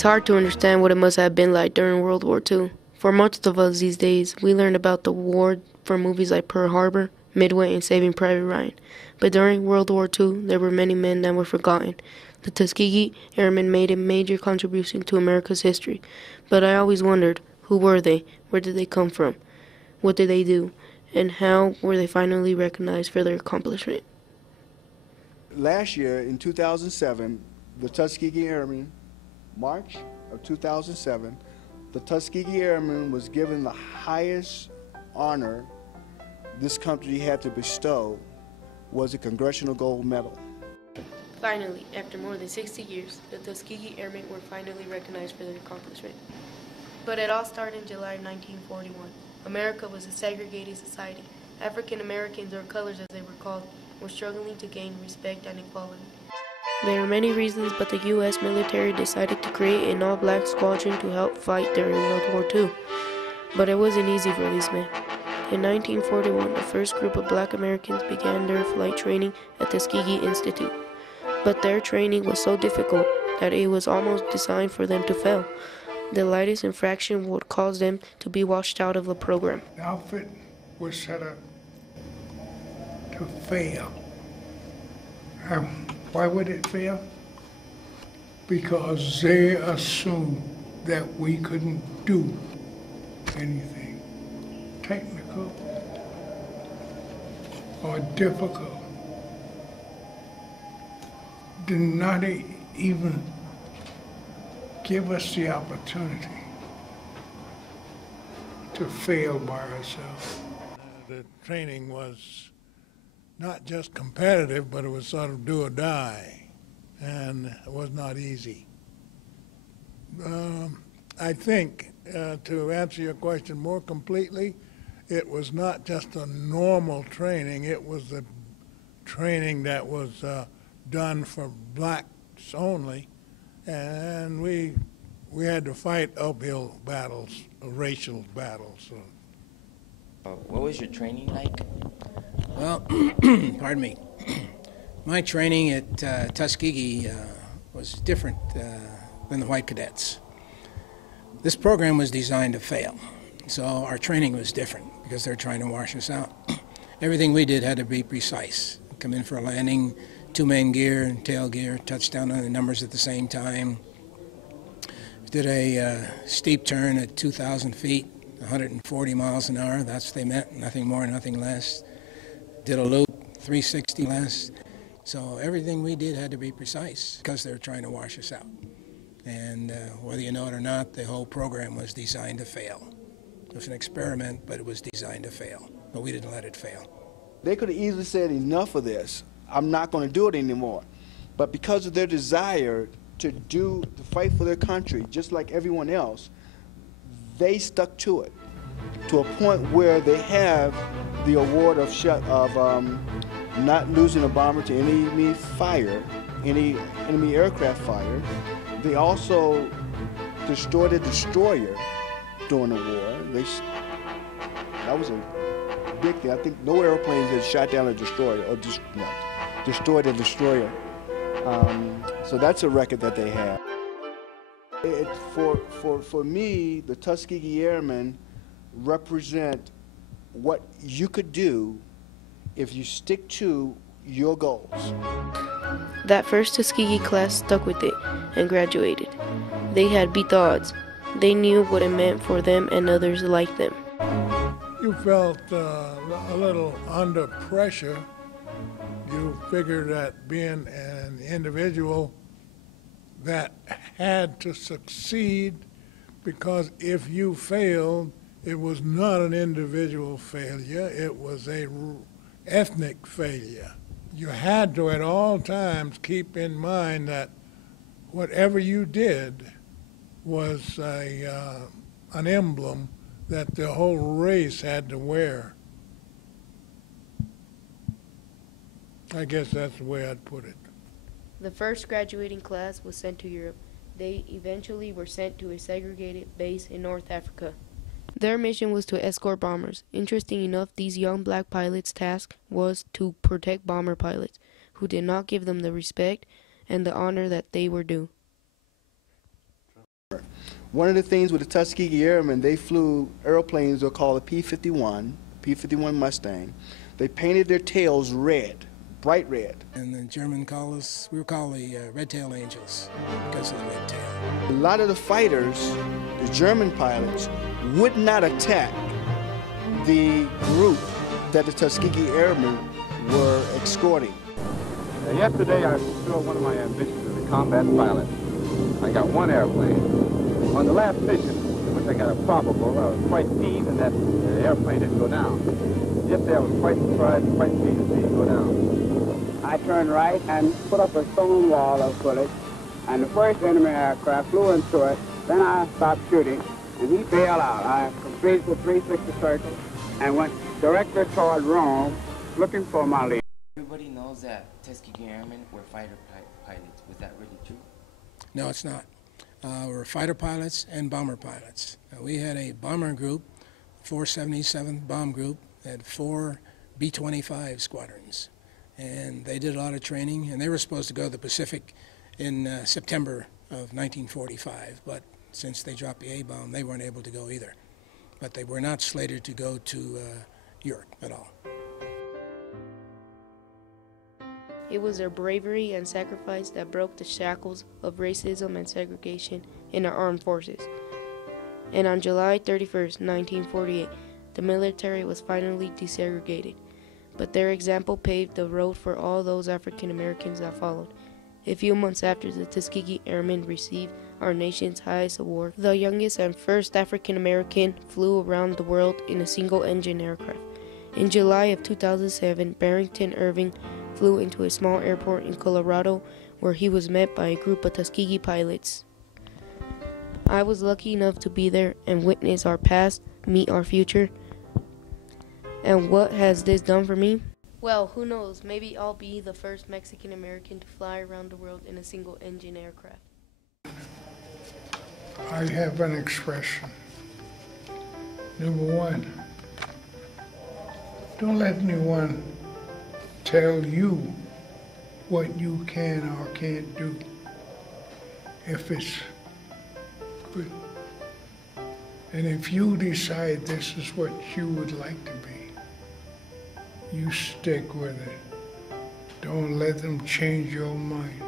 It's hard to understand what it must have been like during World War II. For most of us these days, we learn about the war from movies like Pearl Harbor, Midway, and Saving Private Ryan. But during World War II, there were many men that were forgotten. The Tuskegee Airmen made a major contribution to America's history. But I always wondered, who were they? Where did they come from? What did they do? And how were they finally recognized for their accomplishment? Last year, in 2007, the Tuskegee Airmen, March of 2007, the Tuskegee Airmen was given the highest honor this country had to bestow, was a Congressional Gold Medal. Finally, after more than 60 years, the Tuskegee Airmen were finally recognized for their accomplishment. But it all started in July 1941. America was a segregated society. African Americans, or colors as they were called, were struggling to gain respect and equality. There are many reasons, but the U.S. military decided to create an all-black squadron to help fight during World War II. But it wasn't easy for these men. In 1941, the first group of black Americans began their flight training at Tuskegee Institute. But their training was so difficult that it was almost designed for them to fail. The lightest infraction would cause them to be washed out of the program. The outfit was set up to fail. Why would it fail? Because they assumed that we couldn't do anything technical or difficult. Did not even give us the opportunity to fail by ourselves. The training was not just competitive, but it was sort of do or die, and it was not easy. I think, to answer your question more completely, it was not just a normal training, it was the training that was done for blacks only, and we had to fight uphill battles, racial battles. What was your training like? Well, pardon me. My training at Tuskegee was different than the white cadets. This program was designed to fail, so our training was different because they're trying to wash us out. Everything we did had to be precise. Come in for a landing, two-man gear and tail gear, touchdown on the numbers at the same time. Did a steep turn at 2,000 feet, 140 miles an hour. That's what they meant, nothing more, nothing less. Did a loop, 360 less. So everything we did had to be precise because they were trying to wash us out. And whether you know it or not, the whole program was designed to fail. It was an experiment, but it was designed to fail. But we didn't let it fail. They could have easily said, enough of this. I'm not going to do it anymore. But because of their desire to fight for their country, just like everyone else, they stuck to it to a point where they have the award of not losing a bomber to enemy fire, any enemy aircraft fire. They also destroyed a destroyer during the war. That was a big thing. I think no airplanes had shot down a destroyer or destroyed a destroyer. So that's a record that they have. For me, the Tuskegee Airmen represent what you could do if you stick to your goals. That first Tuskegee class stuck with it and graduated. They had beat the odds. They knew what it meant for them and others like them. You felt a little under pressure. You figured that being an individual that had to succeed, because if you failed, it was not an individual failure, it was a ethnic failure. You had to at all times keep in mind that whatever you did was an emblem that the whole race had to wear. I guess that's the way I'd put it. The first graduating class was sent to Europe. They eventually were sent to a segregated base in North Africa. Their mission was to escort bombers. Interesting enough, these young black pilots' task was to protect bomber pilots, who did not give them the respect and the honor that they were due. One of the things with the Tuskegee Airmen, they flew airplanes they're called the P-51, P-51 Mustang. They painted their tails red, bright red. And the German call us, we were called the Red-Tailed Angels because of the red tail. A lot of the fighters, the German pilots, would not attack the group that the Tuskegee Airmen were escorting. Yesterday I fulfilled one of my ambitions as a combat pilot. I got one airplane. On the last mission, which I got a probable, I was quite keen and that the airplane didn't go down. Yesterday I was quite surprised and quite keen to see it go down. I turned right and put up a stone wall of bullets, and the first enemy aircraft flew into it. Then I stopped shooting, and he bailed out. I completed the 360 circle and went directly toward Rome, looking for my lead. Everybody knows that Tuskegee Airmen were fighter pilots. Was that really true? No, it's not. We're fighter pilots and bomber pilots. We had a bomber group, 477th Bomb Group, had 4 B-25 squadrons. And they did a lot of training, and they were supposed to go to the Pacific in September of 1945. But since they dropped the A-bomb, they weren't able to go either. But they were not slated to go to Europe at all. It was their bravery and sacrifice that broke the shackles of racism and segregation in our armed forces. And on July 31st, 1948, the military was finally desegregated. But their example paved the road for all those African Americans that followed. A few months after the Tuskegee Airmen received our nation's highest award, the youngest and first African American flew around the world in a single-engine aircraft. In July of 2007, Barrington Irving flew into a small airport in Colorado where he was met by a group of Tuskegee pilots. I was lucky enough to be there and witness our past meet our future. And what has this done for me? Well, who knows, maybe I'll be the first Mexican American to fly around the world in a single engine aircraft. I have an expression. Number one, don't let anyone tell you what you can or can't do. If it's good. And if you decide this is what you would like to be, you stick with it. Don't let them change your mind.